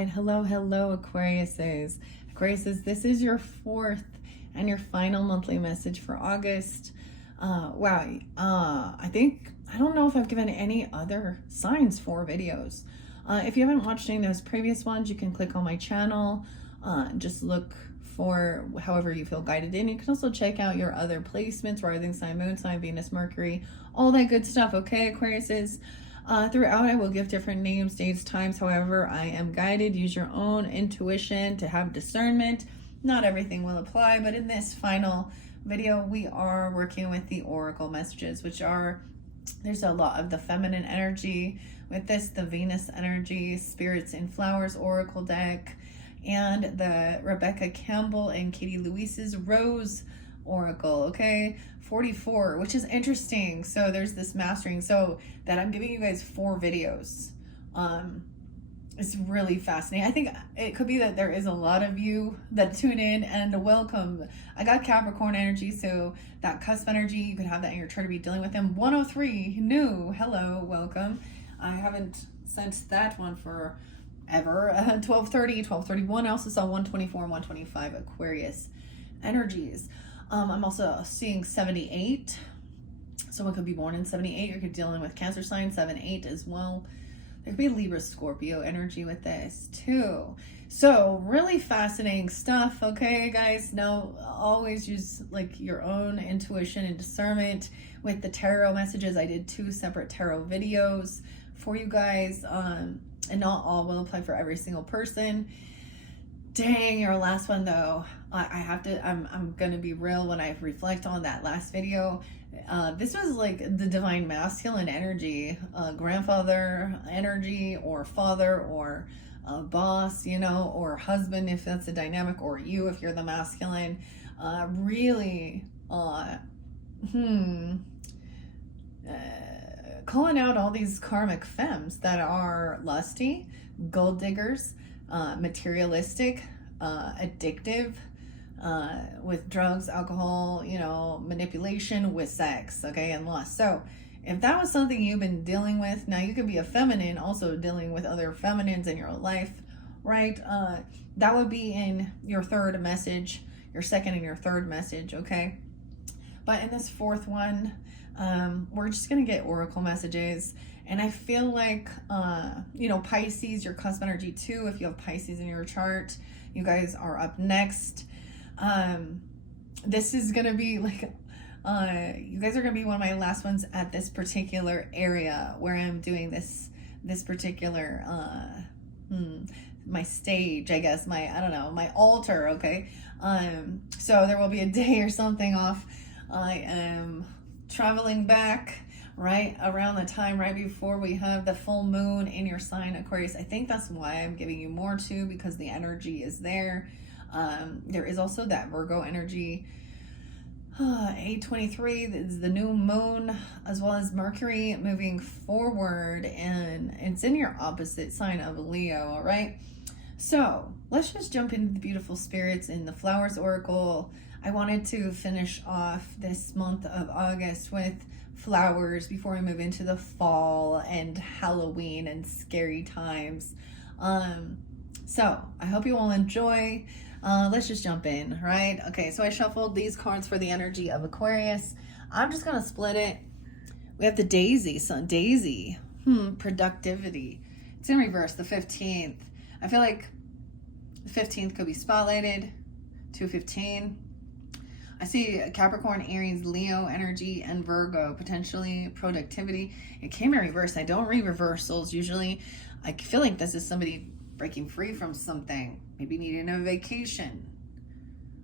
right, hello, Aquariuses. Aquariuses, this is your fourth and your final monthly message for August. I don't know if I've given any other signs for videos. If you haven't watched any of those previous ones, you can click on my channel. Just look for however you feel guided in. You can also check out your other placements, rising sign, moon sign, Venus, Mercury, all that good stuff, okay, Aquariuses? Throughout, I will give different names, dates, times. However, I am guided. Use your own intuition to have discernment. Not everything will apply, but in this final video, we are working with the oracle messages, which are, there's a lot of the feminine energy. With this, the Venus energy, Spirits in Flowers oracle deck, and the Rebecca Campbell and Katie Lewis's Rose oracle, okay? 44, which is interesting. So there's this mastering, so that I'm giving you guys 4 videos. It's really fascinating. I think it could be that there is a lot of you that tune in, and welcome. I got Capricorn energy, so that cusp energy, you could have that in your chart to be dealing with them. 103, new, hello, welcome. I haven't sent that one for ever. 1230, 1231. I also saw 124 and 125 Aquarius energies. I'm also seeing 78. Someone could be born in 78. You could be dealing with Cancer sign 7-8 as well. There could be Libra, Scorpio energy with this too. So really fascinating stuff. Okay, guys. Now always use like your own intuition and discernment with the tarot messages. I did 2 separate tarot videos for you guys. And not all will apply for every single person. Dang, your last one though, I'm gonna be real when I reflect on that last video. This was like the divine masculine energy, grandfather energy, or father, or boss, you know, or husband if that's a dynamic, or you if you're the masculine. Really calling out all these karmic femmes that are lusty, gold diggers, materialistic, addictive, with drugs, alcohol, you know, manipulation with sex, okay, and lust. So if that was something you've been dealing with, now you could be a feminine also dealing with other feminines in your life, right? That would be in your third message, your second and your third message, okay? But in this fourth one, we're just going to get oracle messages. And I feel like, you know, Pisces, your cusp energy too. If you have Pisces in your chart, you guys are up next. This is going to be like, you guys are going to be one of my last ones at this particular area where I'm doing this particular, my stage, I guess, I don't know, my altar. Okay. So there will be a day or something off. I am traveling back right around the time right before we have the full moon in your sign, Aquarius. I think that's why I'm giving you more too, because the energy is there. There is also that Virgo energy. 823 is the new moon, as well as Mercury moving forward, and it's in your opposite sign of Leo. All right, so let's just jump into the beautiful spirits in the flowers oracle. I wanted to finish off this month of August with flowers before we move into the fall and Halloween and scary times. So I hope you all enjoy. Let's just jump in, right? Okay, so I shuffled these cards for the energy of Aquarius. I'm just gonna split it. We have the Daisy, productivity. It's in reverse, the 15th. I feel like the 15th could be spotlighted. 215. I see Capricorn, Aries, Leo energy, and Virgo, potentially productivity. It came in reverse. I don't read reversals usually. I feel like this is somebody breaking free from something, maybe needing a vacation,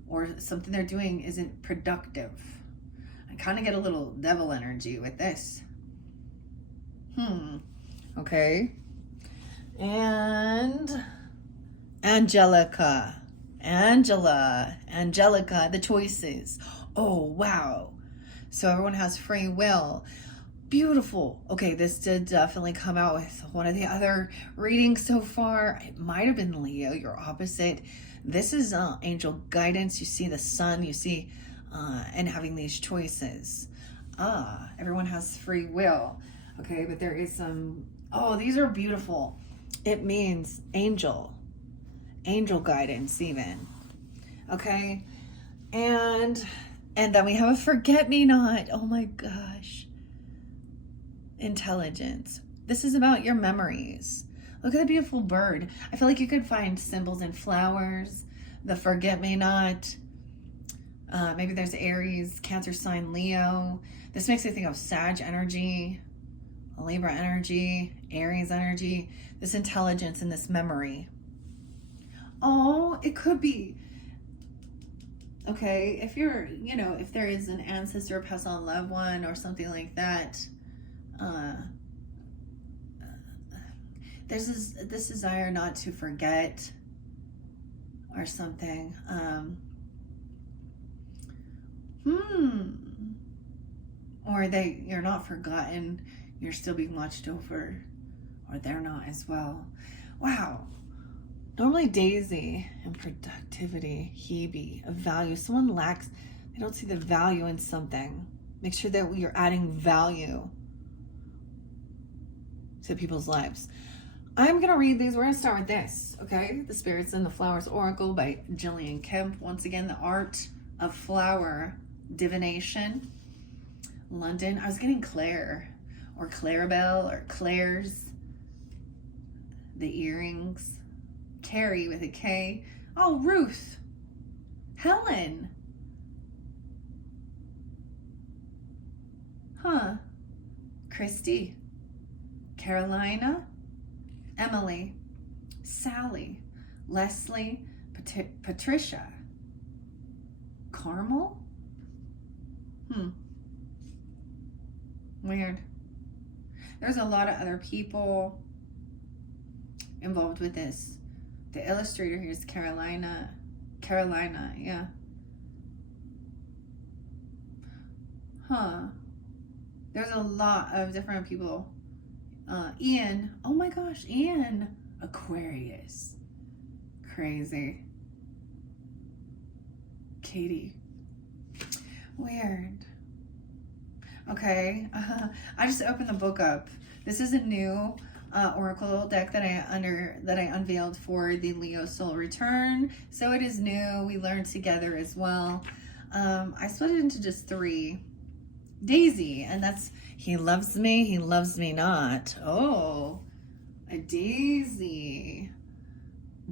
or something they're doing isn't productive. I kind of get a little devil energy with this. Okay. And Angelica, the choices. Oh, wow. So everyone has free will. Beautiful. Okay, this did definitely come out with one of the other readings so far. It might have been Leo, your opposite. This is angel guidance. You see the sun, you see, and having these choices. Everyone has free will. Okay, but there is some, oh, these are beautiful. It means angel. angel guidance even. Okay? And then we have a forget-me-not. Oh my gosh. Intelligence. This is about your memories. Look at the beautiful bird. I feel like you could find symbols in flowers, the forget-me-not. Maybe there's Aries, Cancer sign, Leo. This makes me think of Sag energy, Libra energy, Aries energy, this intelligence and this memory. Oh, it could be. Okay, if you're, if there is an ancestor, passed on loved one or something like that, there's this desire not to forget or something. Or you're not forgotten, you're still being watched over, or they're not as well. Wow. Normally Daisy and productivity, Hebe, a value. Someone lacks, they don't see the value in something. Make sure that you're adding value to people's lives. I'm going to read these. We're going to start with this, okay? The Spirits and the Flowers Oracle by Jillian Kemp. Once again, the art of flower divination. London. I was getting Claire or Clarabelle or Claire's. The earrings. Carrie with a K. Oh, Ruth. Helen. Huh. Christy. Carolina. Emily. Sally. Leslie. Patricia. Carmel. Weird. There's a lot of other people involved with this. The illustrator here is Carolina, yeah. Huh. There's a lot of different people. Ian. Oh my gosh, Ian. Aquarius. Crazy. Katie. Weird. Okay. I just opened the book up. This is a new oracle deck that I unveiled for the Leo Soul Return. So it is new. We learned together as well. I split it into just 3. Daisy, and that's he loves me not. Oh, a daisy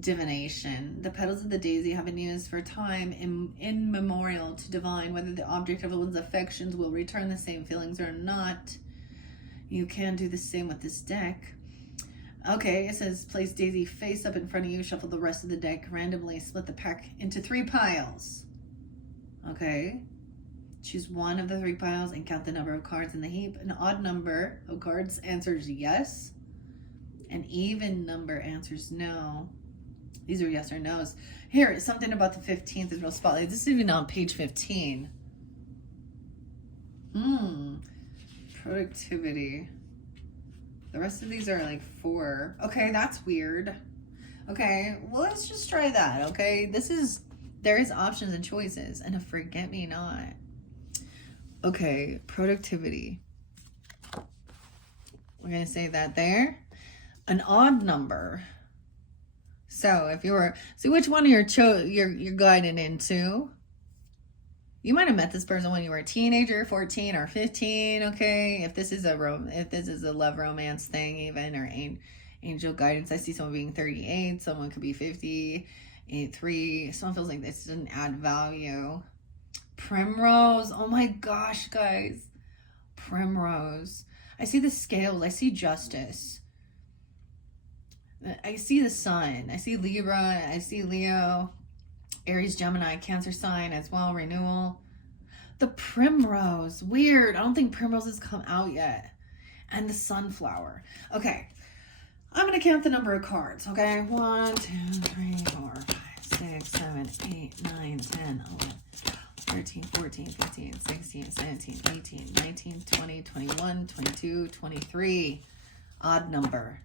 divination. The petals of the daisy have been used for time immemorial to divine whether the object of one's affections will return the same feelings or not. You can do the same with this deck. Okay, it says place daisy face up in front of you, shuffle the rest of the deck randomly, split the pack into 3 piles. Okay. Choose one of the 3 piles and count the number of cards in the heap. An odd number of cards answers yes. An even number answers no. These are yes or no's. Here, something about the 15th is real spotlight. This is even on page 15. Productivity. The rest of these are like 4. Okay, that's weird. Okay, well, let's just try that, okay? There is options and choices, and a forget-me-not. Okay, productivity. We're going to say that there. An odd number. So which one you're guided into? You might have met this person when you were a teenager, 14 or 15, okay? If this is a love romance thing even, or angel guidance, I see someone being 38, someone could be 50, 83. Someone feels like this doesn't add value. Primrose. Oh my gosh, guys. Primrose. I see the scales. I see justice. I see the sun. I see Libra. I see Leo. Aries, Gemini, Cancer sign as well. Renewal. The primrose. Weird. I don't think primrose has come out yet. And the sunflower. Okay. I'm going to count the number of cards. Okay. 1, 2, 3, 4, 5, 6, 7, 8, 9, 10, 11. 13, 14, 15, 16, 17, 18, 19, 20, 21, 22, 23. Odd number.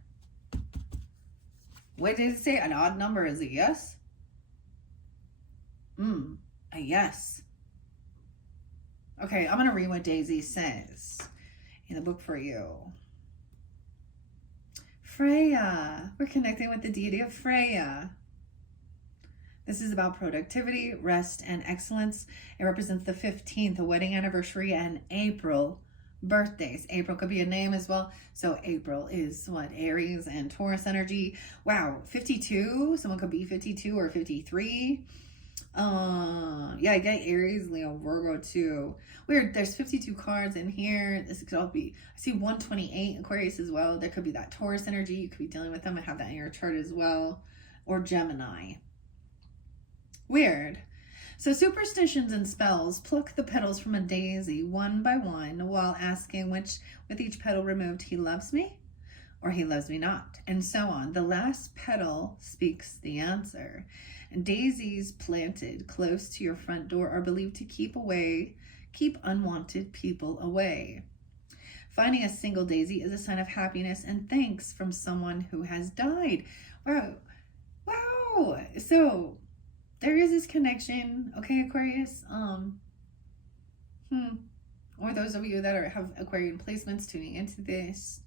What did it say? An odd number is a yes? A yes. Okay, I'm going to read what Daisy says in the book for you. Freya. We're connecting with the deity of Freya. This is about productivity, rest, and excellence. It represents the 15th, a wedding anniversary, and April birthdays. April could be a name as well. So April is what? Aries and Taurus energy. Wow, 52. Someone could be 52 or 53. Yeah, I get Aries, Leo, Virgo too. Weird. There's 52 cards in here. This could all be, I see 128 Aquarius as well. There could be that Taurus energy. You could be dealing with them and have that in your chart as well. Or Gemini. Weird. So superstitions and spells: pluck the petals from a daisy one by one while asking which, with each petal removed, he loves me or he loves me not, and so on. The last petal speaks the answer. And daisies planted close to your front door are believed to keep unwanted people away. Finding a single daisy is a sign of happiness and thanks from someone who has died. Wow. Wow. So there is this connection, okay, Aquarius? Or those of you that have Aquarian placements tuning into this,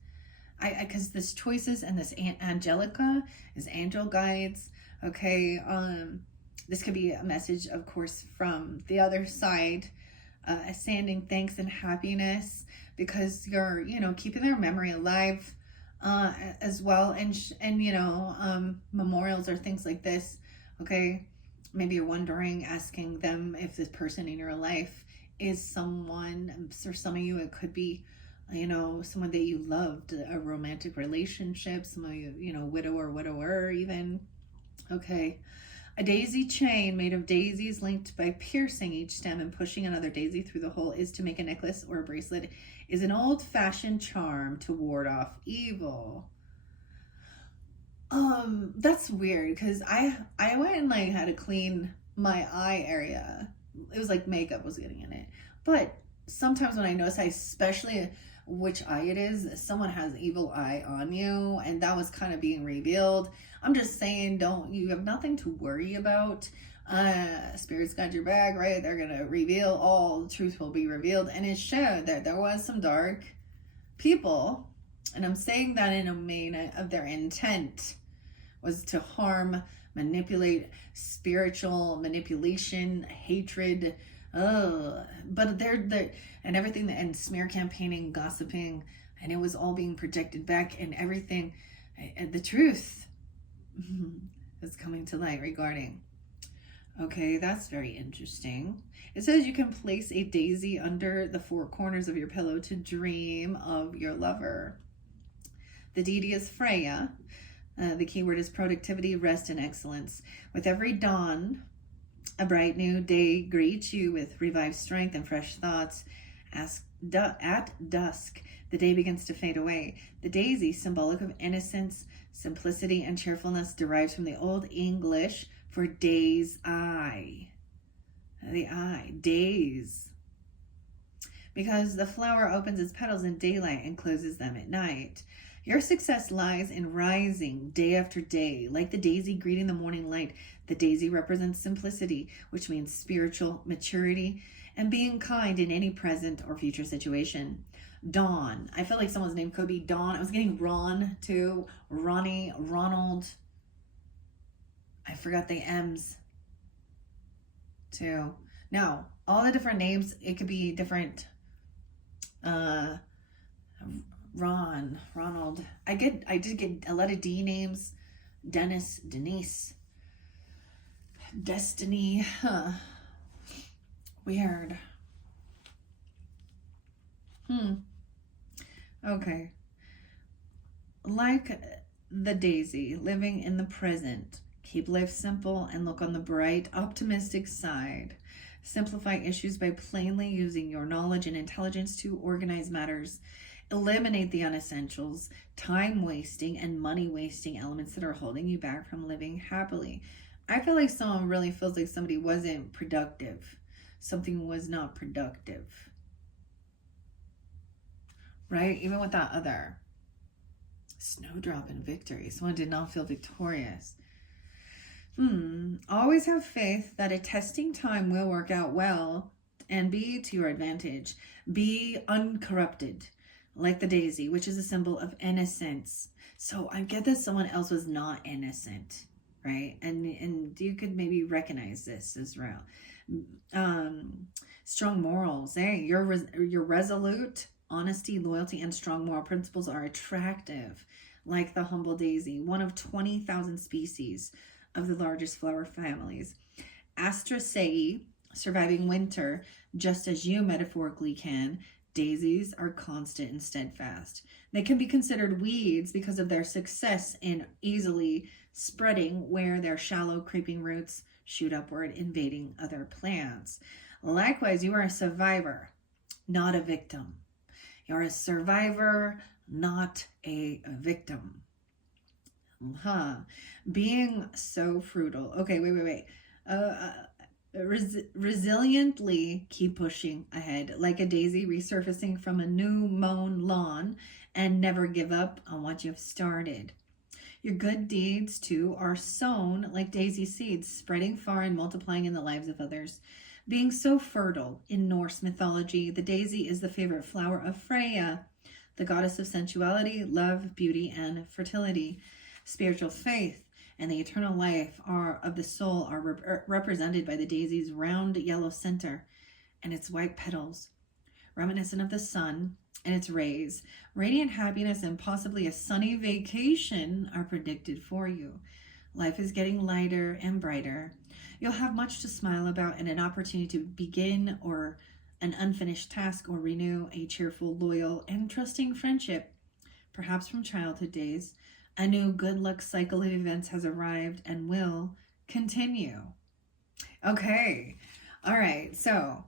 because this choices and this Angelica is angel guides, okay? This could be a message, of course, from the other side, sending thanks and happiness because you're, keeping their memory alive, as well, and memorials or things like this, okay? Maybe you're wondering, asking them if this person in your life is someone, for some of you, it could be, someone that you loved, a romantic relationship, some of you, widow or widower even, okay. A daisy chain made of daisies linked by piercing each stem and pushing another daisy through the hole is to make a necklace or a bracelet, is an old-fashioned charm to ward off evil. That's weird because I went and had to clean my eye area. It was like makeup was getting in it. But sometimes when I notice, especially which eye it is, someone has evil eye on you, and that was kind of being revealed. I'm just saying, you have nothing to worry about. Spirit's got your back, right? They're gonna reveal all. The truth will be revealed, and it showed that there was some dark people, and I'm saying that in a main of their intent was to harm, manipulate, spiritual manipulation, hatred, but they're and everything, and smear campaigning, gossiping, and it was all being projected back, and everything, and the truth is coming to light regarding. Okay, that's very interesting. It says you can place a daisy under the four corners of your pillow to dream of your lover. The deity is Freya. The keyword is productivity, rest, and excellence. With every dawn, a bright new day greets you with revived strength and fresh thoughts. At dusk, the day begins to fade away. The daisy, symbolic of innocence, simplicity, and cheerfulness, derives from the Old English for day's eye. The eye, days. Because the flower opens its petals in daylight and closes them at night. Your success lies in rising day after day. Like the daisy greeting the morning light, the daisy represents simplicity, which means spiritual maturity and being kind in any present or future situation. Dawn. I feel like someone's name could be Dawn. I was getting Ron too. Ronnie, Ronald. I forgot the M's too. Now, all the different names, it could be different. Ron, Ronald. I did get a lot of D names. Dennis, Denise, Destiny. Weird. Okay. Like the daisy, living in the present. Keep life simple and look on the bright, optimistic side. Simplify issues by plainly using your knowledge and intelligence to organize matters. Eliminate the unessentials, time-wasting, and money-wasting elements that are holding you back from living happily. I feel like someone really feels like somebody wasn't productive. Something was not productive. Right? Even with that other snowdrop in victory. Someone did not feel victorious. Always have faith that a testing time will work out well and be to your advantage. Be uncorrupted. Like the daisy, which is a symbol of innocence. So I get that someone else was not innocent. right? And you could maybe recognize this as well. Strong morals. Hey, you're resolute. Honesty, loyalty, and strong moral principles are attractive, like the humble daisy, one of 20,000 species of the largest flower families. Astraceae, surviving winter, just as you metaphorically can. Daisies are constant and steadfast. They can be considered weeds because of their success in easily spreading where their shallow, creeping roots shoot upward, invading other plants. Likewise, you are a survivor, not a victim. You're a survivor, not a victim. Being so frugal. Okay, wait. Resiliently keep pushing ahead, like a daisy resurfacing from a new mown lawn, and never give up on what you've started. Your good deeds, too, are sown like daisy seeds, spreading far and multiplying in the lives of others. Being so fertile in Norse mythology, the daisy is the favorite flower of Freya, the goddess of sensuality, love, beauty, and fertility. Spiritual faith and the eternal life of the soul are represented by the daisy's round yellow center and its white petals, reminiscent of the sun and its rays. Radiant happiness and possibly a sunny vacation are predicted for you. Life is getting lighter and brighter. You'll have much to smile about and an opportunity to begin or an unfinished task or renew a cheerful, loyal, and trusting friendship, perhaps from childhood days. A new good luck cycle of events has arrived and will continue. Okay. All right. So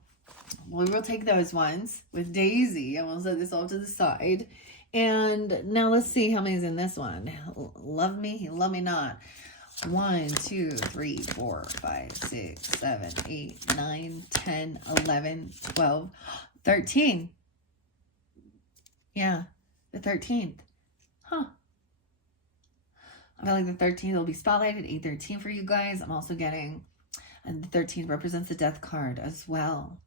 we will take those ones with Daisy, and we'll set this all to the side. And now let's see how many's in this one. Love me, love me not. 1, 2, 3, 4, 5, 6, 7, 8, 9, 10, 11, 12, 13. Yeah, the 13th. Huh. I feel like the 13th will be spotlighted, 813 for you guys. I'm also getting, and the 13th represents the death card as well.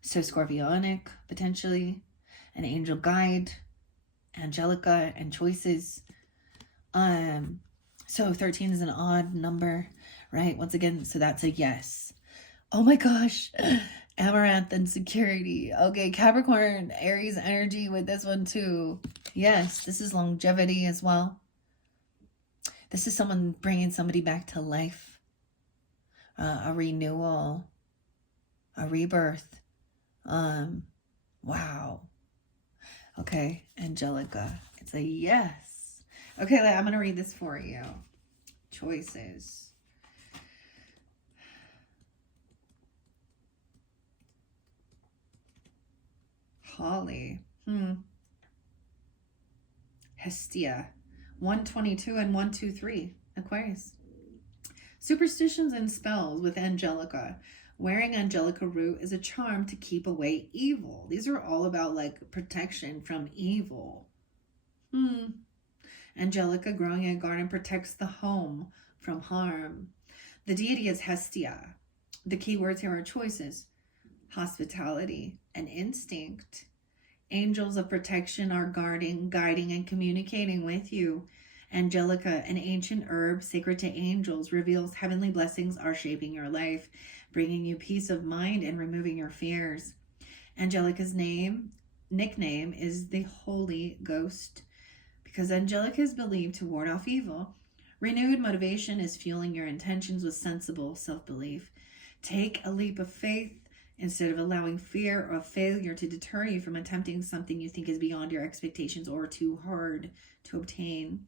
So Scorpionic, potentially, an angel guide, Angelica, and choices. So 13 is an odd number, right? Once again, so that's a yes. Oh my gosh. Amaranth and security. Okay, Capricorn, Aries energy with this one too. Yes, this is longevity as well. This is someone bringing somebody back to life. A renewal. A rebirth. Wow. Okay, Angelica. It's a yes. Okay, I'm going to read this for you. Choices. Holly. Hestia. 122 and 123. Aquarius. Superstitions and spells with Angelica. Wearing Angelica root is a charm to keep away evil. These are all about like protection from evil. Angelica growing in a garden protects the home from harm. The deity is Hestia. The key words here are choices. Hospitality and instinct. Angels of protection are guarding, guiding, and communicating with you. Angelica, an ancient herb sacred to angels, reveals heavenly blessings are shaping your life, bringing you peace of mind and removing your fears. Angelica's nickname is the Holy Ghost, because Angelica is believed to ward off evil. Renewed motivation is fueling your intentions with sensible self-belief. Take a leap of faith instead of allowing fear of failure to deter you from attempting something you think is beyond your expectations or too hard to obtain.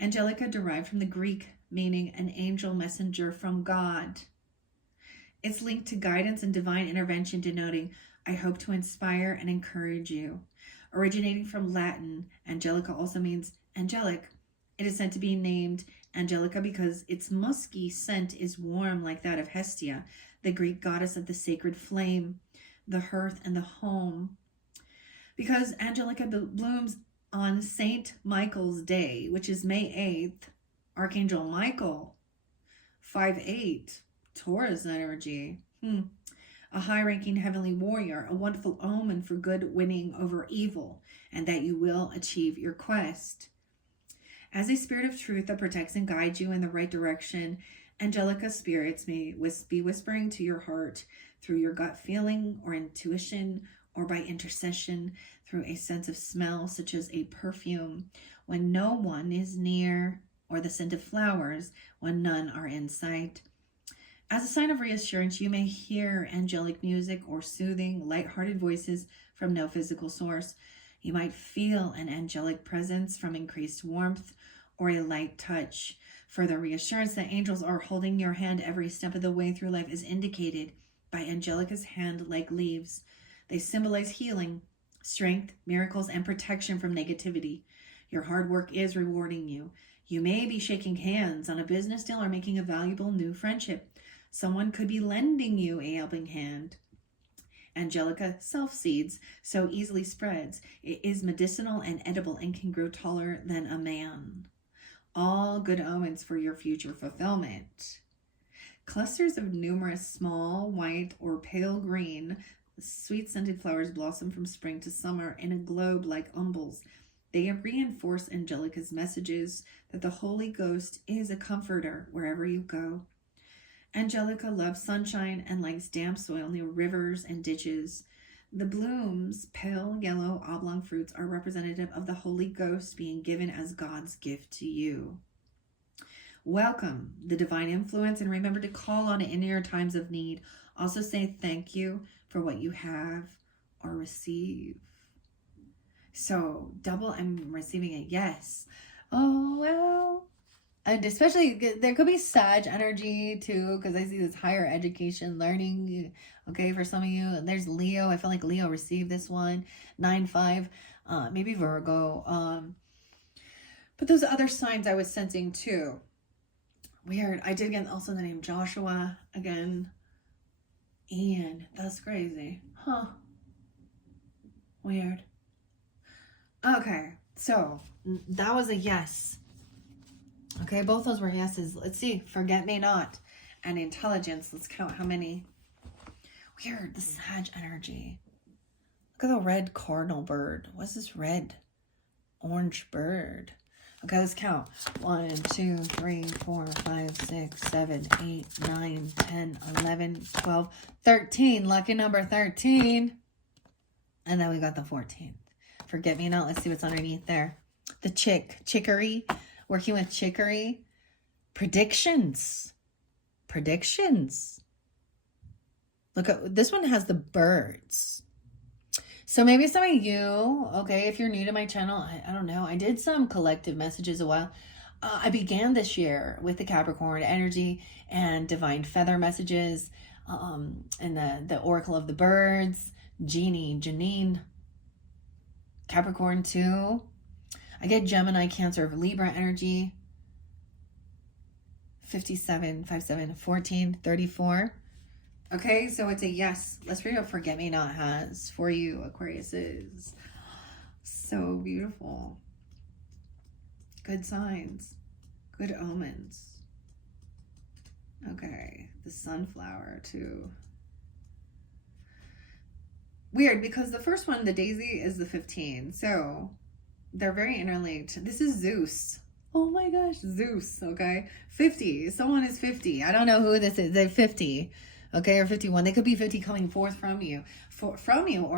Angelica derived from the Greek, meaning an angel messenger from God. It's linked to guidance and divine intervention, denoting, I hope to inspire and encourage you. Originating from Latin, Angelica also means angelic. It is said to be named Angelica because its musky scent is warm like that of Hestia, the Greek goddess of the sacred flame, the hearth, and the home. Because Angelica blooms on St. Michael's Day, which is May 8th, Archangel Michael, 5/8, Taurus energy. A high-ranking heavenly warrior, a wonderful omen for good winning over evil, and that you will achieve your quest. As a spirit of truth that protects and guides you in the right direction, Angelica spirits may be whispering to your heart through your gut feeling or intuition, or by intercession through a sense of smell, such as a perfume when no one is near, or the scent of flowers when none are in sight. As a sign of reassurance, you may hear angelic music or soothing, light-hearted voices from no physical source. You might feel an angelic presence from increased warmth or a light touch. Further reassurance that angels are holding your hand every step of the way through life is indicated by Angelica's hand like leaves. They symbolize healing, strength, miracles, and protection from negativity. Your hard work is rewarding you. You may be shaking hands on a business deal or making a valuable new friendship. Someone could be lending you a helping hand. Angelica self-seeds, so easily spreads. It is medicinal and edible and can grow taller than a man. All good omens for your future fulfillment. Clusters of numerous small, white, or pale green, sweet-scented flowers blossom from spring to summer in a globe like umbels. They reinforce Angelica's messages that the Holy Ghost is a comforter wherever you go. Angelica loves sunshine and likes damp soil near rivers and ditches. The blooms, pale yellow oblong fruits, are representative of the Holy Ghost being given as God's gift to you. Welcome the divine influence, and remember to call on it in your times of need. Also say thank you for what you have or receive. So double, I'm receiving a yes. Oh, well. And especially, there could be Sag energy too, because I see this higher education, learning, okay, for some of you. There's Leo. I feel like Leo received this one. 9-5, maybe Virgo. But those other signs I was sensing too. Weird. I did get also the name Joshua again. Ian. That's crazy. Huh. Weird. Okay, so that was a yes. Okay, both those were yeses. Let's see. Forget me not and intelligence. Let's count how many. Weird. The Sag energy. Look at the red cardinal bird. What's this red orange bird? Okay, let's count. 1, 2, 3, 4, 5, 6, 7, 8, 9, 10, 11, 12, 13. Lucky number 13. And then we got the 14th. Forget me not. Let's see what's underneath there. The chicory. Working with chicory. Predictions. Look at this one has the birds. So maybe some of you, okay, if you're new to my channel, I don't know. I did some collective messages a while. I began this year with the Capricorn energy and divine feather messages, and the Oracle of the Birds, Jeannie, Janine, Capricorn 2. I get Gemini, Cancer, Libra energy. 57, 57, 14, 34. Okay, so it's a yes. Let's read what Forget Me Not has for you, Aquariuses. So beautiful. Good signs. Good omens. Okay, the sunflower too. Weird, because the first one, the daisy, is the 15. So they're very interlinked. This is Zeus. Oh my gosh, Zeus, okay? 50. Someone is 50. I don't know who this is. They're 50. Okay, or 51. They could be 50 coming forth from you, or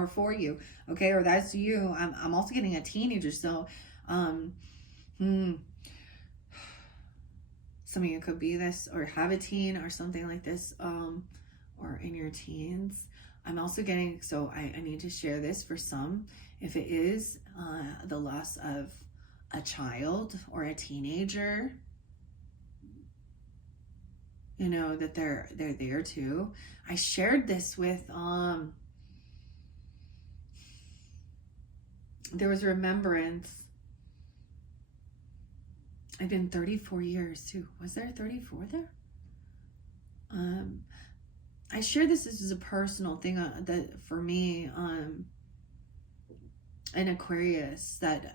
for you, okay, or that's you. I'm also getting a teenager, so, some of you could be this, or have a teen, or something like this, or in your teens. I'm also getting, so I need to share this for some, if it is the loss of a child or a teenager, you know, that they're there too. I shared this with, there was remembrance. I've been 34 years too. Was there 34 there? I shared this as a personal thing that for me, an Aquarius that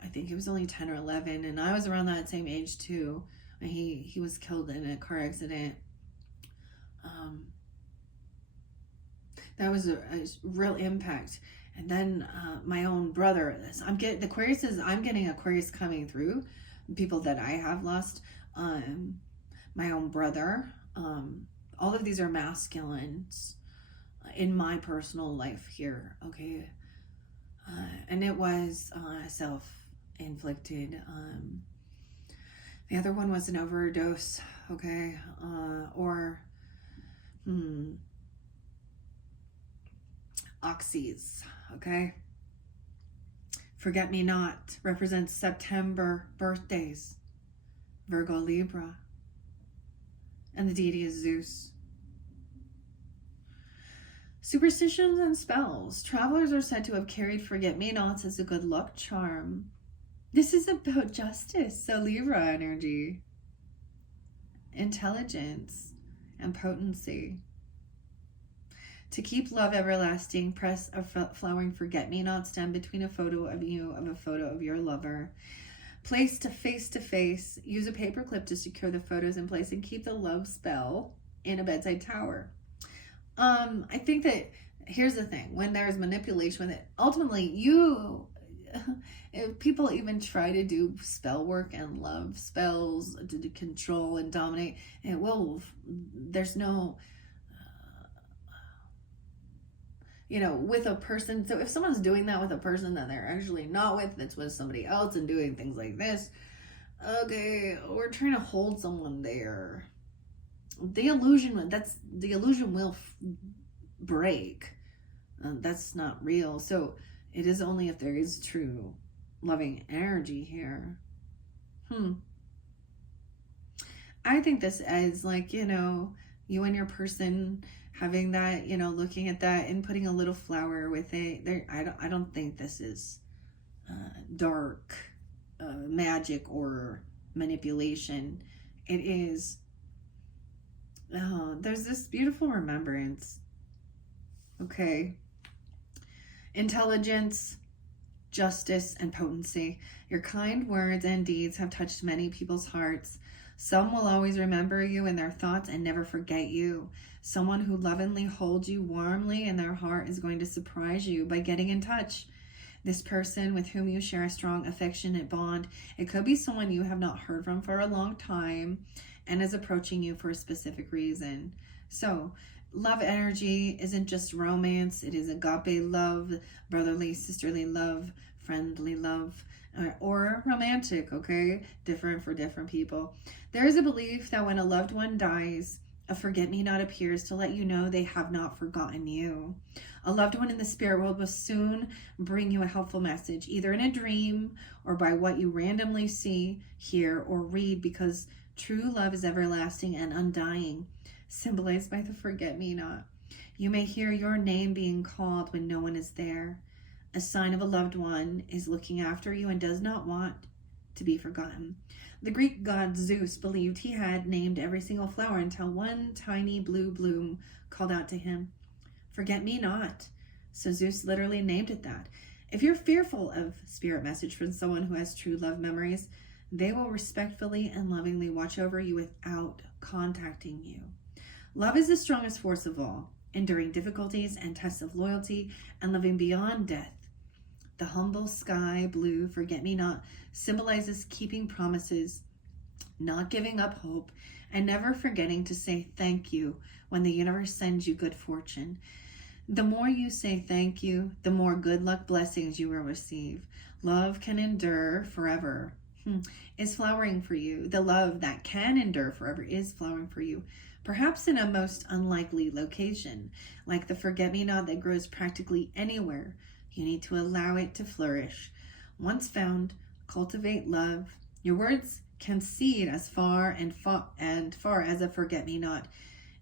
I think he was only 10 or 11, and I was around that same age too. He was killed in a car accident. That was a real impact. And then my own brother, I'm getting Aquarius coming through people that I have lost, my own brother. All of these are masculines in my personal life here, okay? And it was self-inflicted. The other one was an overdose, okay? Oxys, okay? Forget Me Not represents September birthdays, Virgo, Libra, and the deity is Zeus. Superstitions and spells. Travelers are said to have carried forget-me-nots as a good luck charm. This is about justice, so Libra energy, intelligence, and potency. To keep love everlasting, press a flowering forget-me-not stem between a photo of you and a photo of your lover. Place to face. Use a paper clip to secure the photos in place and keep the love spell in a bedside tower. I think that here's the thing: when there's manipulation with it, ultimately if people even try to do spell work and love spells to control and dominate, there's no, with a person. So if someone's doing that with a person that they're actually not with, that's with somebody else and doing things like this, okay, we're trying to hold someone there. The illusion will break. That's not real. So it is only if there is true loving energy here. I think this is like, you and your person having that, looking at that and putting a little flower with it. I don't think this is dark magic or manipulation. It is. Oh, there's this beautiful remembrance. Okay. Intelligence, justice, and potency. Your kind words and deeds have touched many people's hearts. Some will always remember you in their thoughts and never forget you. Someone who lovingly holds you warmly in their heart is going to surprise you by getting in touch. This person with whom you share a strong affectionate bond. It could be someone you have not heard from for a long time and is approaching you for a specific reason. So, love energy isn't just romance. It is agape love, brotherly, sisterly love, friendly love, or romantic, okay? Different for different people. There is a belief that when a loved one dies, a forget-me-not appears to let you know they have not forgotten you. A loved one in the spirit world will soon bring you a helpful message, either in a dream or by what you randomly see, hear, or read, because true love is everlasting and undying, symbolized by the forget-me-not. You may hear your name being called when no one is there. A sign of a loved one is looking after you and does not want to be forgotten. The Greek god Zeus believed he had named every single flower until one tiny blue bloom called out to him, "Forget-me-not." So Zeus literally named it that. If you're fearful of spirit message from someone who has true love memories, they will respectfully and lovingly watch over you without contacting you. Love is the strongest force of all, enduring difficulties and tests of loyalty and living beyond death. The humble sky blue forget-me-not symbolizes keeping promises, not giving up hope, and never forgetting to say thank you when the universe sends you good fortune. The more you say thank you, the more good luck blessings you will receive. Love can endure forever. Is flowering for you. The love that can endure forever is flowering for you, perhaps in a most unlikely location, like the forget-me-not that grows practically anywhere. You need to allow it to flourish. Once found, cultivate love. Your words can seed as far as a forget-me-not.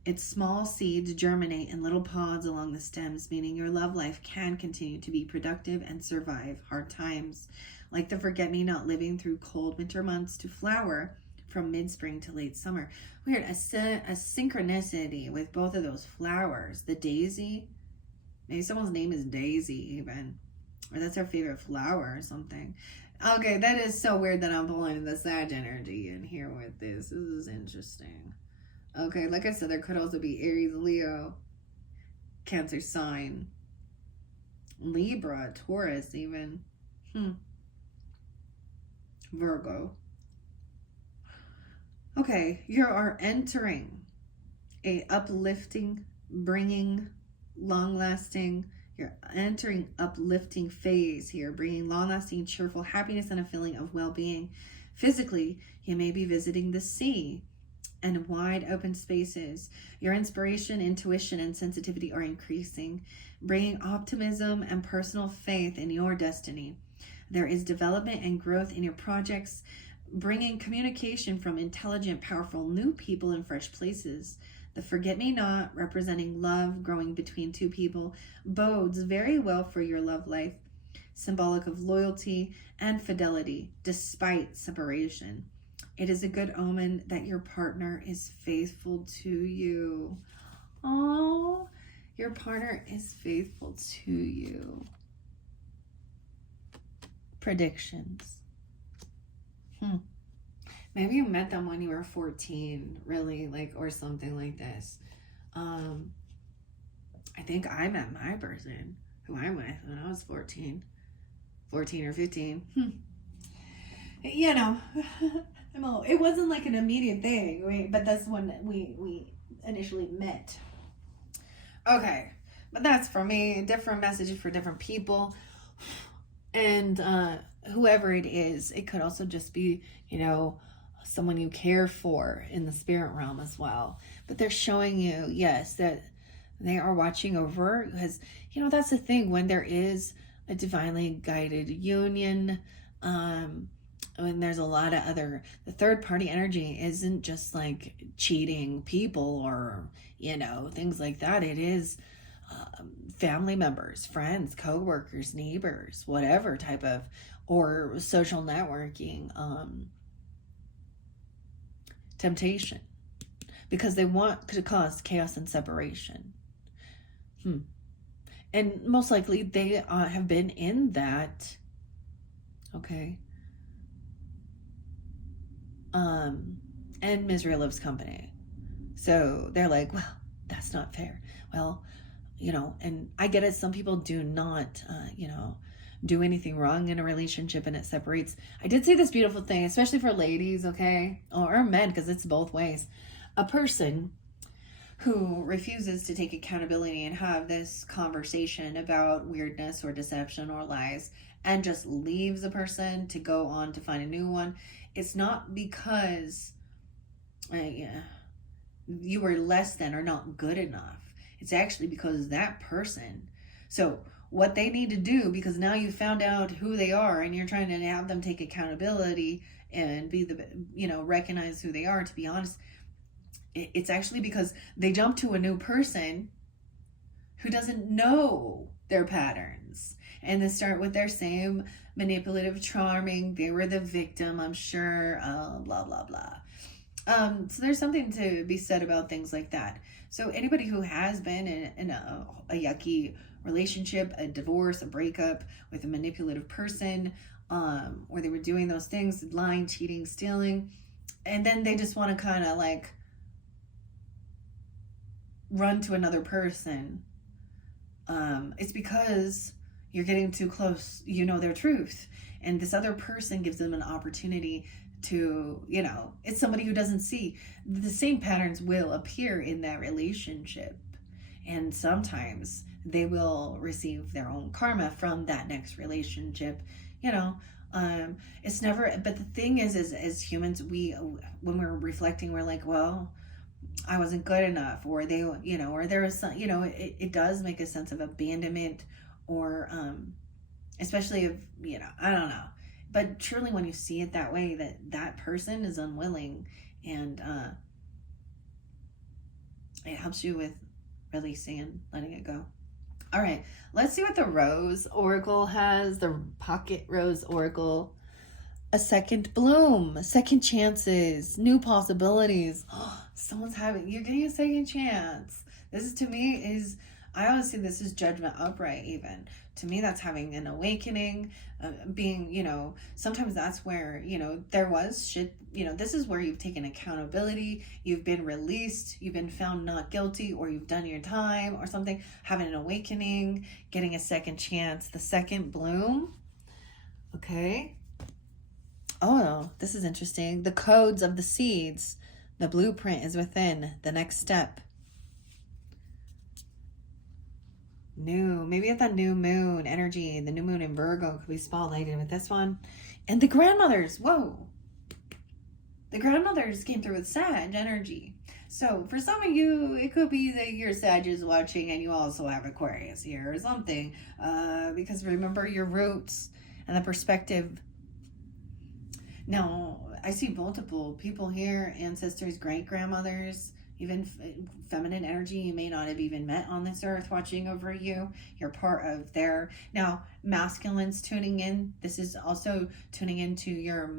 Its small seeds germinate in little pods along the stems, meaning your love life can continue to be productive and survive hard times. Like the forget-me-not living through cold winter months to flower from mid-spring to late summer. Weird, a synchronicity with both of those flowers. The daisy, maybe someone's name is Daisy even, or that's their favorite flower or something. Okay, that is so weird that I'm pulling the Sag energy in here with this. This is interesting. Okay, like I said, there could also be Aries, Leo, Cancer sign, Libra, Taurus even, Virgo. Okay, you are entering a uplifting, bringing long-lasting, you're entering uplifting phase here, bringing long-lasting, cheerful happiness and a feeling of well-being. Physically, you may be visiting the sea and wide open spaces. Your inspiration, intuition, and sensitivity are increasing, bringing optimism and personal faith in your destiny. There is development and growth in your projects, bringing communication from intelligent, powerful new people in fresh places. The forget-me-not, representing love growing between two people, bodes very well for your love life, symbolic of loyalty and fidelity despite separation. It is a good omen that your partner is faithful to you. Oh, your partner is faithful to you. Predictions. Maybe you met them when you were 14, really, like, or something like this. I think I met my person who I'm with when I was 14 or 15. You know, it wasn't like an immediate thing, right? But that's when we initially met. Okay, but that's for me. Different messages for different people. And whoever it is, it could also just be, you know, someone you care for in the spirit realm as well. But they're showing you, yes, that they are watching over, because, you know, that's the thing, when there is a divinely guided union, when there's a lot of other, the third party energy isn't just like cheating people or, you know, things like that. It is family members, friends, co-workers, neighbors, whatever type of, or social networking, temptation, because they want to cause chaos and separation. And most likely they have been in that, okay, and misery loves company. So they're like, well, that's not fair. Well, you know, and I get it, some people do not, you know, do anything wrong in a relationship and it separates. I did see this beautiful thing, especially for ladies, okay, or men, because it's both ways. A person who refuses to take accountability and have this conversation about weirdness or deception or lies and just leaves a person to go on to find a new one, it's not because you were less than or not good enough. It's actually because that person. So what they need to do, because now you found out who they are and you're trying to have them take accountability and be the, you know, recognize who they are, to be honest, it's actually because they jump to a new person who doesn't know their patterns, and they start with their same manipulative, charming, they were the victim, I'm sure, blah, blah, blah. So there's something to be said about things like that. So anybody who has been in a yucky relationship, a divorce, a breakup with a manipulative person, or they were doing those things, lying, cheating, stealing, and then they just want to kind of like run to another person, it's because you're getting too close, you know, their truth, and this other person gives them an opportunity to, you know, it's somebody who doesn't see the same patterns will appear in that relationship, and sometimes they will receive their own karma from that next relationship, you know. It's never, but the thing is as humans, we, when we're reflecting, we're like, well, I wasn't good enough, or they, you know, or there was some, you know, it does make a sense of abandonment, or especially if, you know, I don't know, but truly when you see it that way, that person is unwilling, and it helps you with releasing and letting it go. All right, let's see what the Rose Oracle has. The Pocket Rose Oracle. A second bloom, second chances, new possibilities. Someone's you're getting a second chance. This is, to me, is, I always see this as judgment upright even. To me, that's having an awakening, being, you know, sometimes that's where, you know, there was shit, you know, this is where you've taken accountability, you've been released, you've been found not guilty, or you've done your time or something, having an awakening, getting a second chance, the second bloom. Okay. Oh, this is interesting. The codes of the seeds. The blueprint is within. The next step. New. Maybe at the new moon energy. The new moon in Virgo could be spotlighted with this one. And the grandmothers. Whoa. The grandmothers came through with Sag energy. So for some of you, it could be that your Sag is watching and you also have Aquarius here or something. Because remember your roots and the perspective. Now, I see multiple people here, ancestors, great-grandmothers, even feminine energy you may not have even met on this earth watching over you. You're part of their... Now, masculines tuning in. This is also tuning into your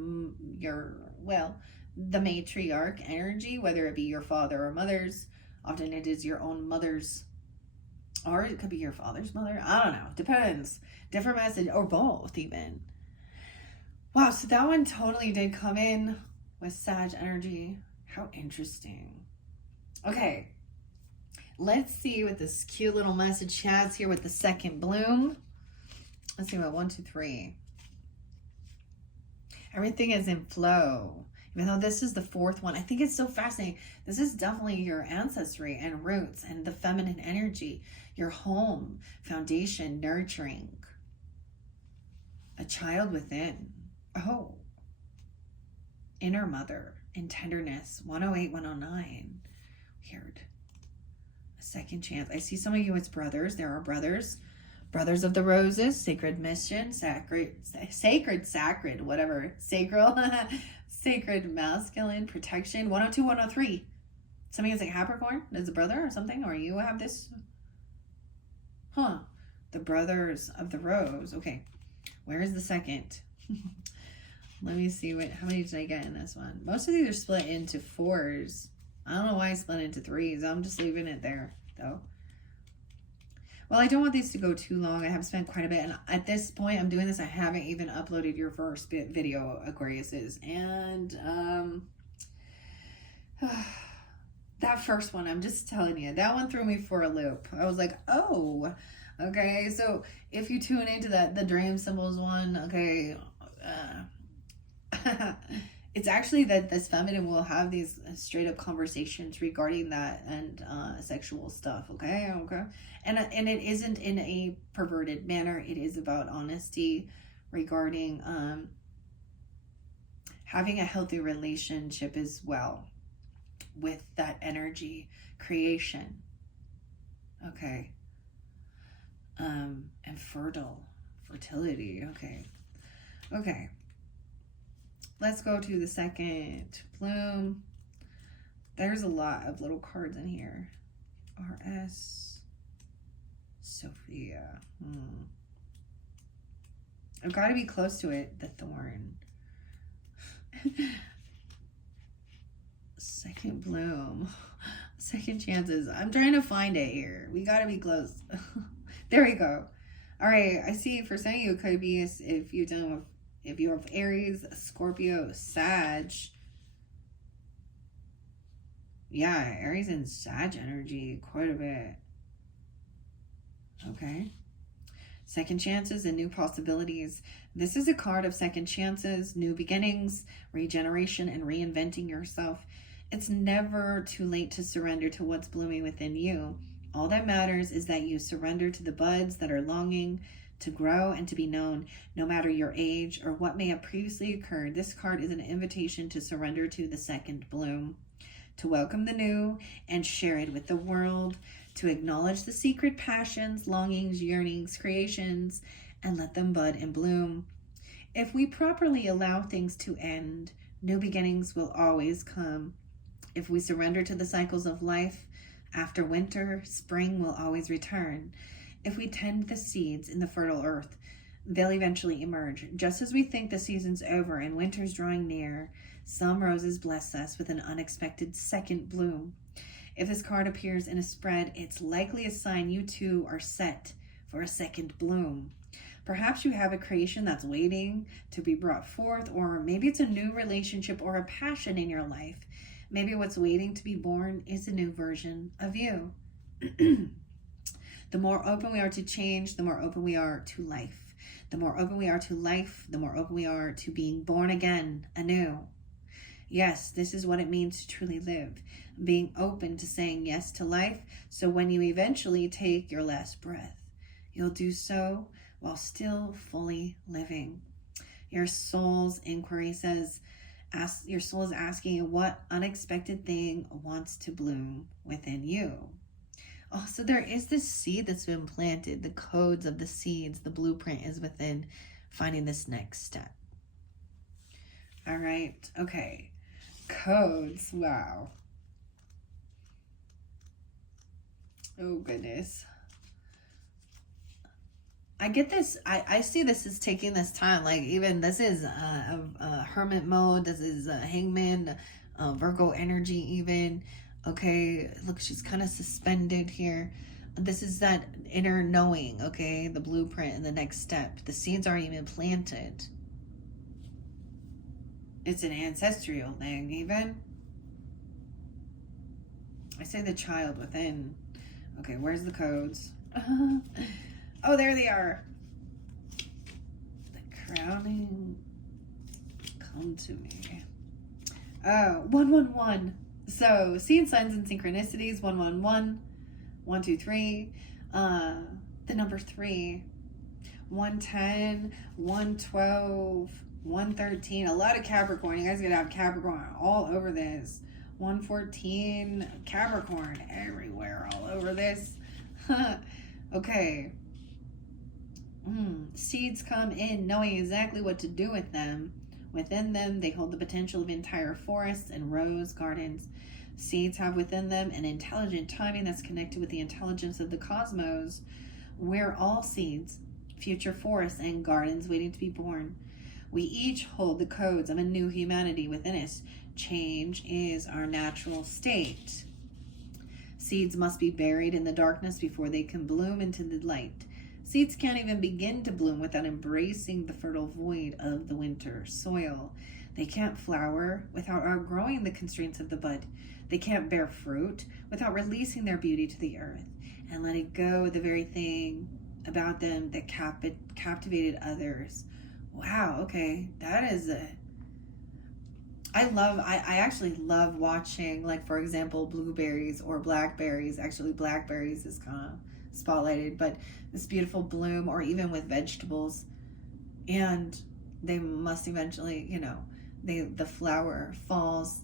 the matriarch energy, whether it be your father or mother's. Often it is your own mother's, or it could be your father's mother. I don't know. Depends. Different message, or both even. Wow, so that one totally did come in with Sag energy. How interesting. Okay, let's see what this cute little message has here with the second bloom. Let's see what 1, 2, 3. Everything is in flow. Even though this is the fourth one, I think it's so fascinating. This is definitely your ancestry and roots and the feminine energy, your home, foundation, nurturing, a child within. Oh, inner mother and tenderness. 108, 109. Weird. A second chance. I see some of you, it's brothers. There are brothers. Brothers of the Roses, sacred mission, sacred, whatever. Sacral, sacred masculine, protection. 102, 103. Something is like Capricorn. Is a brother or something? Or you have this? Huh. The Brothers of the Rose. Okay. Where is the second? Let me see how many did I get in this one. Most of these are split into 4s. I don't know why I split into 3s. I'm just leaving it there, though. Well, I don't want these to go too long. I have spent quite a bit. And at this point, I'm doing this. I haven't even uploaded your first video, Aquariuses. And that first one, I'm just telling you, that one threw me for a loop. I was like, oh, okay. So if you tune into the dream symbols one, okay, it's actually that this feminine will have these straight up conversations regarding that and sexual stuff. Okay. And it isn't in a perverted manner. It is about honesty regarding having a healthy relationship as well with that energy creation. Okay. And fertility. Okay. Let's go to the second bloom. There's a lot of little cards in here. RS. Sophia. I've got to be close to it. The Thorn. Second bloom. Second chances. I'm trying to find it here. We got to be close. There we go. All right. I see for some of you, it could be if you have Aries, Scorpio, Sag. Yeah, Aries and Sag energy quite a bit. Okay. Second chances and new possibilities. This is a card of second chances, new beginnings, regeneration, and reinventing yourself. It's never too late to surrender to what's blooming within you. All that matters is that you surrender to the buds that are longing to grow and to be known, no matter your age or what may have previously occurred. This card is an invitation to surrender to the second bloom, to welcome the new and share it with the world, to acknowledge the secret passions, longings, yearnings, creations, and let them bud and bloom. If we properly allow things to end, new beginnings will always come. If we surrender to the cycles of life, after winter, spring will always return. If we tend the seeds in the fertile earth, they'll eventually emerge. Just as we think the season's over and winter's drawing near, some roses bless us with an unexpected second bloom. If this card appears in a spread, it's likely a sign you too are set for a second bloom. Perhaps you have a creation that's waiting to be brought forth, or maybe it's a new relationship or a passion in your life. Maybe what's waiting to be born is a new version of you. The more open we are to change, the more open we are to life. The more open we are to life, the more open we are to being born again, anew. Yes, this is what it means to truly live. Being open to saying yes to life, so when you eventually take your last breath, you'll do so while still fully living. Your soul's inquiry says, your soul is asking you what unexpected thing wants to bloom within you. Oh, so there is this seed that's been planted. The codes of the seeds, the blueprint is within finding this next step. All right. Okay. Codes. Wow. Oh, goodness. I get this. I see this as taking this time. Like, even this is a hermit mode. This is a hangman, Virgo energy even. Okay, look, she's kind of suspended here. This is that inner knowing, okay? The blueprint and the next step. The seeds aren't even planted. It's an ancestral thing, even. I say the child within. Okay, where's the codes? Oh, there they are. The crowning. Come to me. Oh, 111. So, seed signs and synchronicities, 111, 123, the number 3, 110, 112, 113, a lot of Capricorn. You guys are going to have Capricorn all over this. 114, Capricorn everywhere, all over this. Okay. Seeds come in knowing exactly what to do with them. Within them, they hold the potential of entire forests and rose gardens. Seeds have within them an intelligent timing that's connected with the intelligence of the cosmos. We're all seeds, future forests and gardens waiting to be born. We each hold the codes of a new humanity within us. Change is our natural state. Seeds must be buried in the darkness before they can bloom into the light. Seeds can't even begin to bloom without embracing the fertile void of the winter soil. They can't flower without outgrowing the constraints of the bud. They can't bear fruit without releasing their beauty to the earth and letting go of the very thing about them that captivated others. Wow, okay, that is I actually love watching, like, for example, blueberries or blackberries. Actually, blackberries is kind of spotlighted, but this beautiful bloom, or even with vegetables, and they must eventually, the flower falls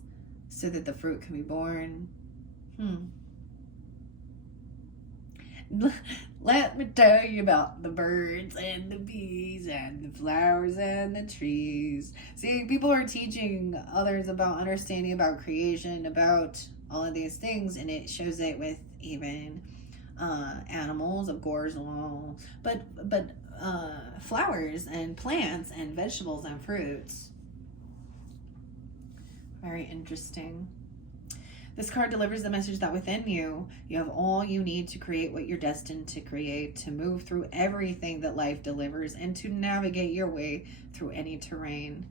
so that the fruit can be born. Let me tell you about the birds and the bees and the flowers and the trees. See, people are teaching others about understanding about creation, about all of these things, and it shows it with even animals, of course, but flowers and plants and vegetables and fruits. Very interesting. This card delivers the message that within you have all you need to create what you're destined to create, to move through everything that life delivers, and to navigate your way through any terrain.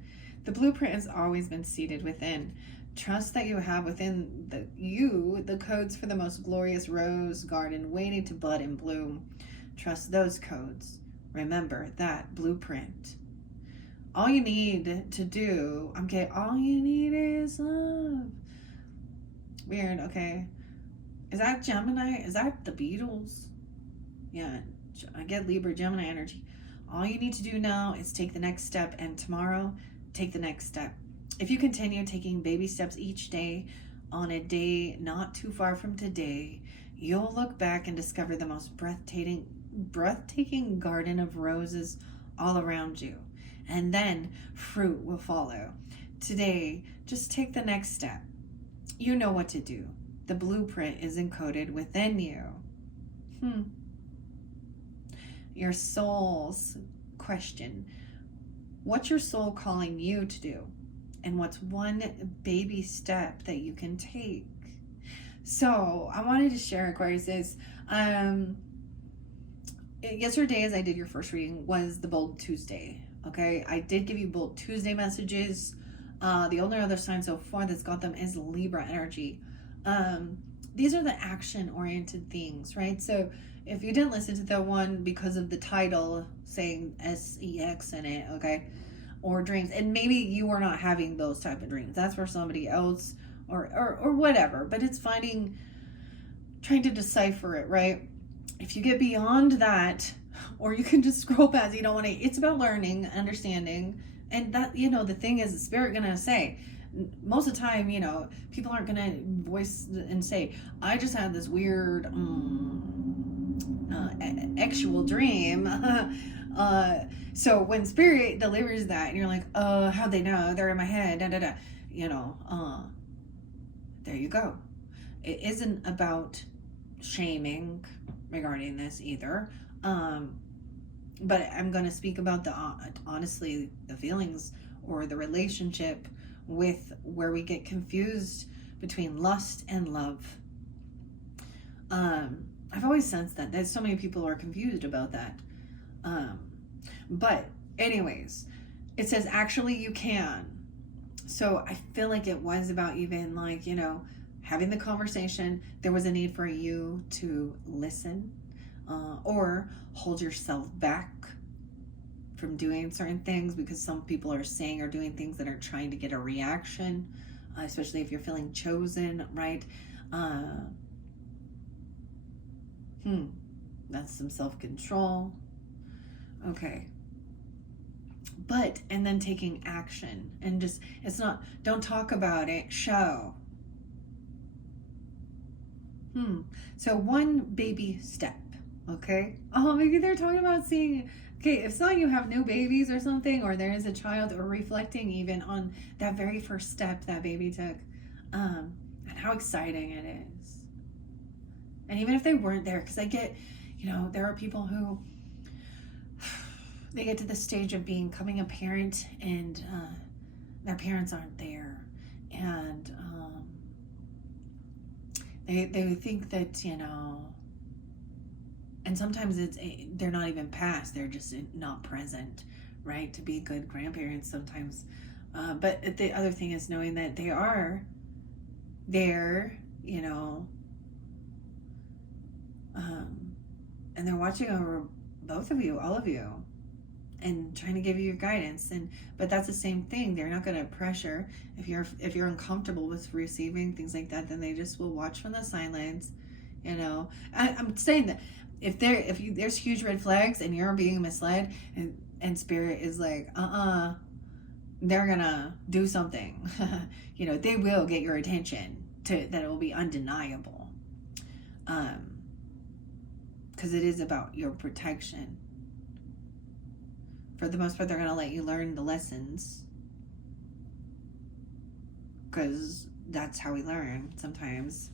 The blueprint has always been seated within. Trust that you have within the codes for the most glorious rose garden waiting to bud and bloom. Trust those codes. Remember that blueprint. All you need to do, all you need is love. Weird, okay. Is that Gemini? Is that the Beatles? Yeah, I get Libra, Gemini energy. All you need to do now is take the next step, and tomorrow, take the next step. If you continue taking baby steps each day, on a day not too far from today, you'll look back and discover the most breathtaking garden of roses all around you. And then fruit will follow. Today, just take the next step. You know what to do. The blueprint is encoded within you. Your soul's question. What's your soul calling you to do? And what's one baby step that you can take? So I wanted to share, Aquarius, yesterday, as I did your first reading, was the Bold Tuesday. Okay, I did give you Bold Tuesday messages. The only other sign so far that's got them is Libra energy. these are the action-oriented things, right? So if you didn't listen to the one because of the title saying sex in it, okay, or dreams, and maybe you were not having those type of dreams, that's for somebody else, or whatever, but it's trying to decipher it, right? If you get beyond that, or you can just scroll past, you don't want to, it's about learning, understanding, and that, the thing is, the spirit gonna say, most of the time, people aren't gonna voice and say, I just had this weird actual dream. So when spirit delivers that and you're like, how'd they know? They're in my head, da da da, there you go. It isn't about shaming regarding this either, but I'm going to speak about honestly the feelings or the relationship with where we get confused between lust and love. I've always sensed that there's so many people are confused about that, but anyways, it says actually you can. So I feel like it was about even like, having the conversation. There was a need for you to listen, or hold yourself back from doing certain things because some people are saying or doing things that are trying to get a reaction, especially if you're feeling chosen, right? That's some self-control. Okay. And then taking action and just, don't talk about it, show. So one baby step, okay? Oh, maybe they're talking about seeing, okay, if some of you have no babies or something, or there is a child, or reflecting even on that very first step that baby took, and how exciting it is. And even if they weren't there, because I get, there are people who, they get to the stage of becoming a parent and their parents aren't there. And they think that, and sometimes they're not even past, they're just not present, right? To be good grandparents sometimes. But the other thing is knowing that they are there, and they're watching over both of you, all of you, and trying to give you your guidance. But that's the same thing. They're not going to pressure. If you're uncomfortable with receiving things like that, then they just will watch from the sidelines. I'm saying that if there's huge red flags and you're being misled, and spirit is like, they're gonna do something. They will get your attention that it will be undeniable. Because it is about your protection. For the most part, they're going to let you learn the lessons. Because that's how we learn sometimes.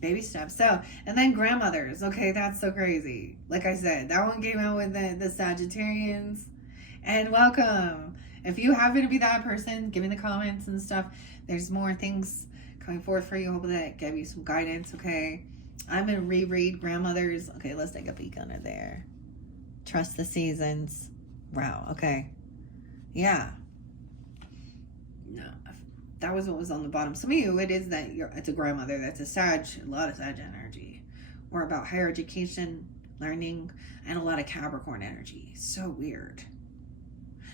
Baby steps. So, and then grandmothers. Okay, that's so crazy. Like I said, that one came out with the Sagittarians. And welcome. If you happen to be that person, give me the comments and stuff. There's more things coming forth for you. Hope that gave you some guidance, okay? I'm going to reread grandmothers. Okay, let's take a peek under there. Trust the seasons. Wow, okay. Yeah. No, that was what was on the bottom. Some of you, it is that it's a grandmother. That's a lot of Sag energy. Or about higher education, learning, and a lot of Capricorn energy. So weird.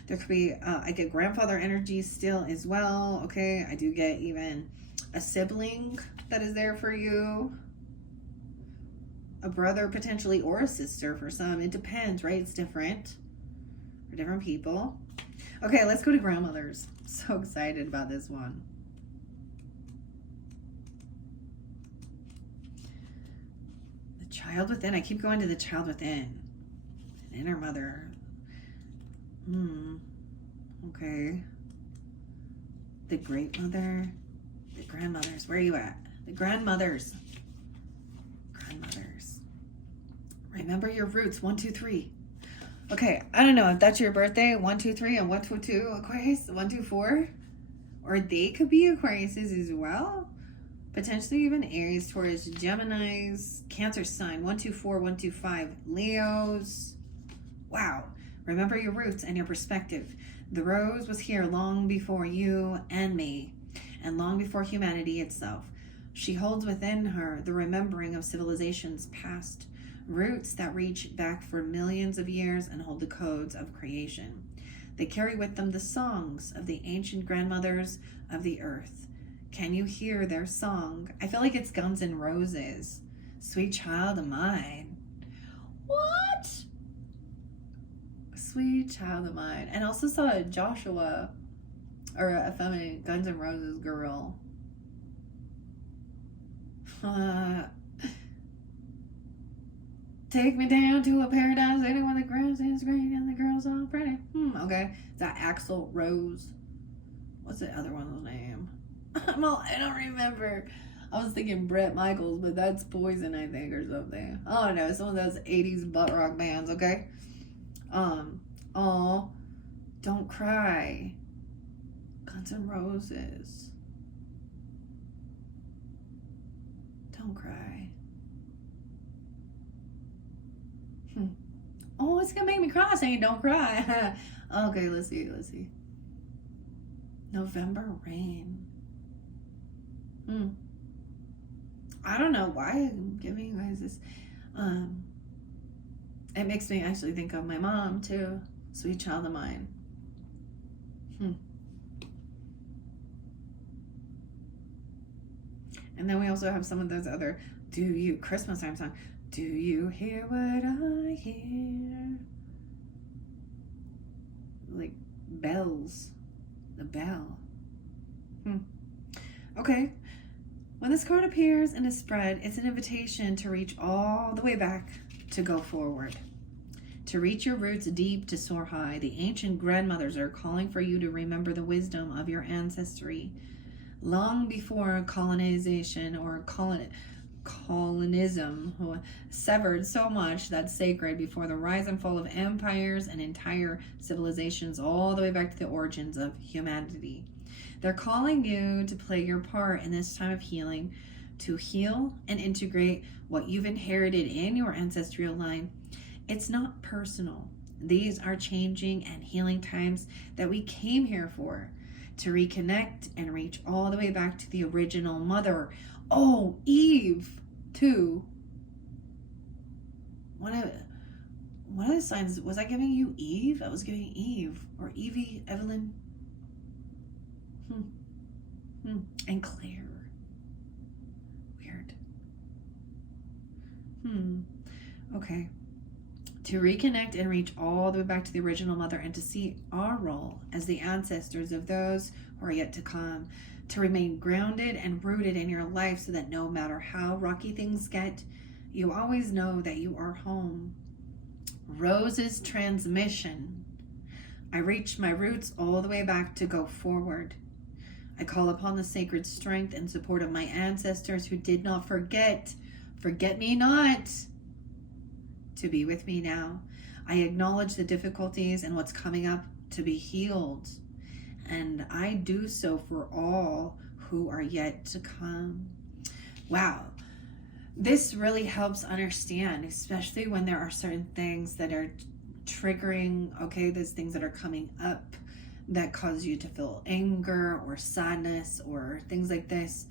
There could be, I get grandfather energy still as well, okay? I do get even a sibling that is there for you. A brother potentially, or a sister for some. It depends, right? It's different for different people. Okay, let's go to grandmothers. So excited about this one. The child within. I keep going to the child within. An inner mother. Okay. The great mother. The grandmothers. Where are you at? The grandmothers. Remember your roots. 1, 2, 3. Okay, I don't know if that's your birthday. 1, 2, 3, and 1, 2, 2 Aquarius. 1, 2, 4, or they could be Aquariuses as well. Potentially even Aries, Taurus, Geminis, Cancer sign. 1, 2, 4, 1, 2, 5 Leos. Wow. Remember your roots and your perspective. The rose was here long before you and me, and long before humanity itself. She holds within her the remembering of civilizations past, roots that reach back for millions of years and hold the codes of creation. They carry with them the songs of the ancient grandmothers of the earth. Can you hear their song? I feel like it's Guns N' Roses. Sweet Child of Mine. What? Sweet Child of Mine. And also saw a Joshua, or a feminine Guns N' Roses girl. Take me down to a paradise city where the grass is green and the girls are pretty. Okay. Is that Axl Rose? What's the other one's name? I don't remember. I was thinking Bret Michaels, but that's Poison, I think, or something. I don't know. Some of those 80s butt rock bands, okay? Oh, Don't Cry. Guns N' Roses. Don't Cry. Oh, it's gonna make me cry saying Don't Cry. Okay, let's see. November Rain. I don't know why I'm giving you guys this. It makes me actually think of my mom too. Sweet Child of Mine. And then we also have some of those other Christmas time song. Do you hear what I hear? Like bells. The bell. Okay. When this card appears in a spread, it's an invitation to reach all the way back, to go forward. To reach your roots deep, to soar high. The ancient grandmothers are calling for you to remember the wisdom of your ancestry. Long before colonization or colonism severed so much that's sacred, before the rise and fall of empires and entire civilizations, all the way back to the origins of humanity. They're calling you to play your part in this time of healing, to heal and integrate what you've inherited in your ancestral line. It's not personal. These are changing and healing times that we came here for, to reconnect and reach all the way back to the original mother. Oh, Eve, too. One of the signs, was I giving you Eve? I was giving Eve, or Evie, Evelyn. And Claire. Weird. Okay. To reconnect and reach all the way back to the original mother, and to see our role as the ancestors of those who are yet to come. To remain grounded and rooted in your life, so that no matter how rocky things get, you always know that you are home. Rose's transmission. I reach my roots all the way back to go forward. I call upon the sacred strength and support of my ancestors who did not forget me not, to be with me now. I acknowledge the difficulties and what's coming up to be healed. And I do so for all who are yet to come. Wow. This really helps understand, especially when there are certain things that are triggering, okay, there's things that are coming up that cause you to feel anger or sadness or things like this.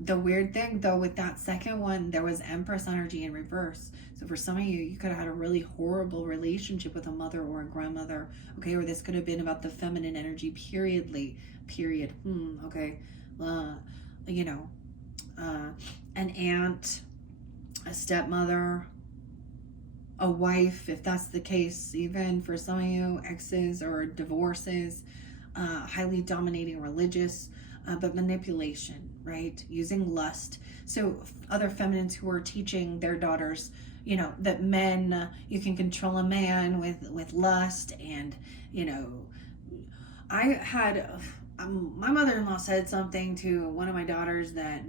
The weird thing though with that second one, there was Empress energy in reverse. So for some of you, you could have had a really horrible relationship with a mother or a grandmother, okay? Or this could have been about the feminine energy period. Okay. An aunt, a stepmother, a wife, if that's the case, even for some of you, exes or divorces, highly dominating religious, but manipulation, right? Using lust. So other feminines who are teaching their daughters, that men, you can control a man with lust. And, I had, my mother-in-law said something to one of my daughters that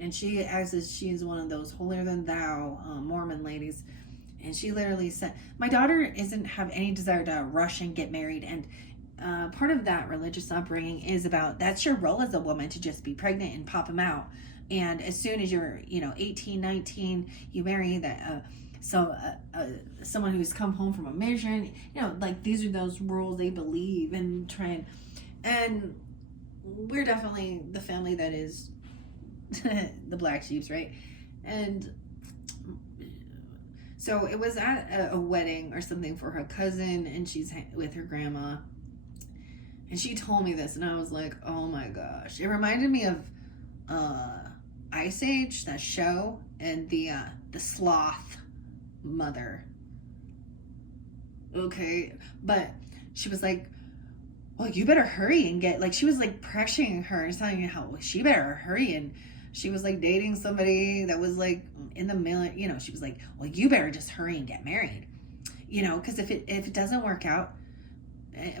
and she acts as she is one of those holier than thou Mormon ladies. And she literally said, my daughter doesn't have any desire to rush and get married. And part of that religious upbringing is about, that's your role as a woman, to just be pregnant and pop them out. And as soon as you're, 18, 19, you marry someone who's come home from a mission. These are those rules they believe and trend. And we're definitely the family that is the black sheeps, right? And so it was at a wedding or something for her cousin, and she's with her grandma. And she told me this, and I was like, oh my gosh. It reminded me of Ice Age, that show, and the sloth mother. Okay, but she was like, well, you better hurry and get, like, she was like pressuring her and telling her how she better hurry. And she was like dating somebody that was like in the middle, you know, she was like, well, you better just hurry and get married, you know, because if it doesn't work out,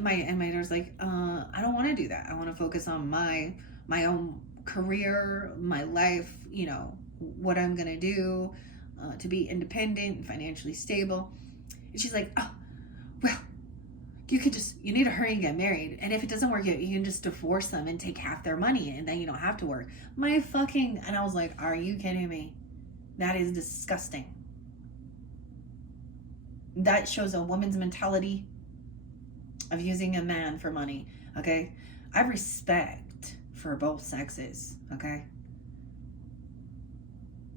my daughter's like, I don't want to do that. I want to focus on my own career, my life, you know, what I'm gonna do to be independent and financially stable. And she's like, oh, well, you need to hurry and get married. And if it doesn't work out, you can just divorce them and take half their money, and then you don't have to work. And I was like, are you kidding me? That is disgusting. That shows a woman's mentality of using a man for money, okay? I have respect for both sexes, okay?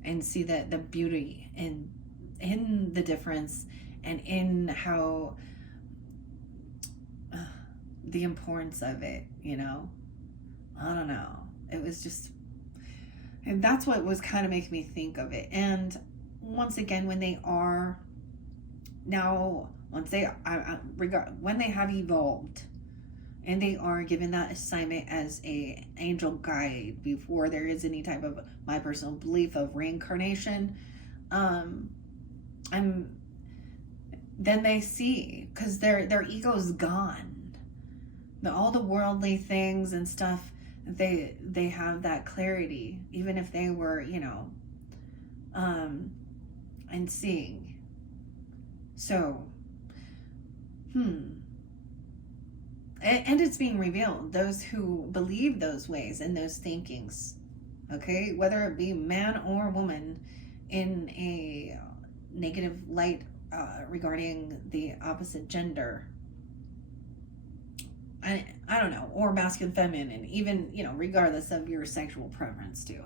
And see that the beauty in the difference, and in how the importance of it, you know? I don't know. It was just, and that's what was kind of making me think of it. And once again, when they are now, once they when they have evolved and they are given that assignment as a angel guide, before there is any type of, my personal belief of reincarnation, then they see, because their ego's gone. All the worldly things and stuff, they have that clarity, even if they were, you know, and seeing. So, and it's being revealed, those who believe those ways and those thinkings, okay, whether it be man or woman, in a negative light regarding the opposite gender, I don't know, or masculine, feminine, and even, you know, regardless of your sexual preference too.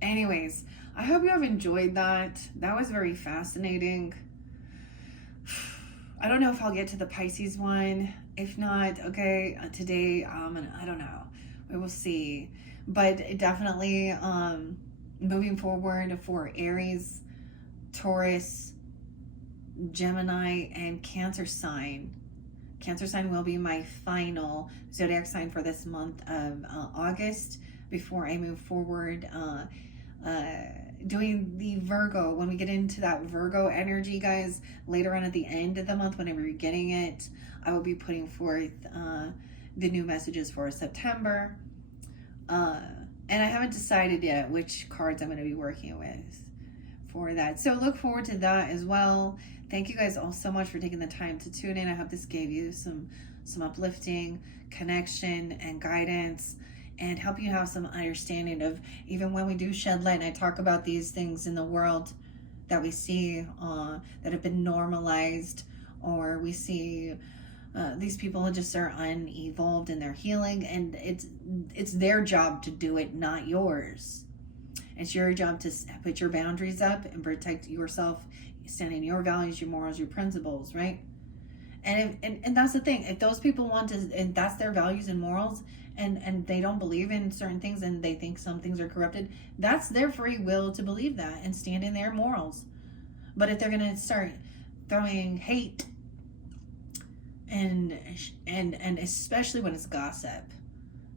Anyways, I hope you have enjoyed that. That was very fascinating. I don't know if I'll get to the Pisces one. If not, okay, today, I don't know. We will see. But definitely, moving forward for Aries, Taurus, Gemini, and Cancer sign. Cancer sign will be my final zodiac sign for this month of August, before I move forward doing the Virgo. When we get into that Virgo energy, guys, later on at the end of the month, whenever you're getting it, I will be putting forth the new messages for September. And I haven't decided yet which cards I'm going to be working with for that. So look forward to that as well. Thank you guys all so much for taking the time to tune in. I hope this gave you some uplifting connection and guidance, and help you have some understanding of, even when we do shed light and I talk about these things in the world that we see that have been normalized, or we see these people just are unevolved in their healing, and it's their job to do it, not yours. It's your job to put your boundaries up and protect yourself, stand in your values, your morals, your principles, right? And that's the thing. If those people want to, and that's their values and morals, and they don't believe in certain things, and they think some things are corrupted, that's their free will to believe that and stand in their morals. But if they're going to start throwing hate, and especially when it's gossip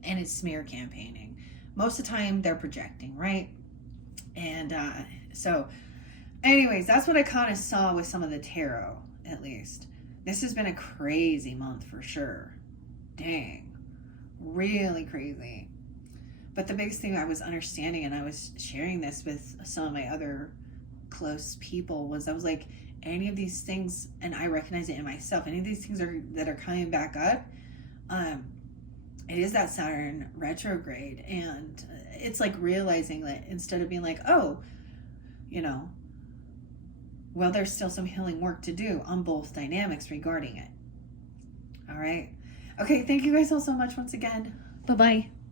and it's smear campaigning, most of the time they're projecting, right? And so anyways, that's what I kind of saw with some of the tarot, at least. This has been a crazy month for sure. Dang. Really crazy. But the biggest thing I was understanding, and I was sharing this with some of my other close people, was I was like, any of these things, and I recognize it in myself, any of these things that are coming back up, it is that Saturn retrograde. And it's like realizing that, instead of being like, oh, you know, well, there's still some healing work to do on both dynamics regarding it. All right. Okay, thank you guys all so much once again. Bye-bye.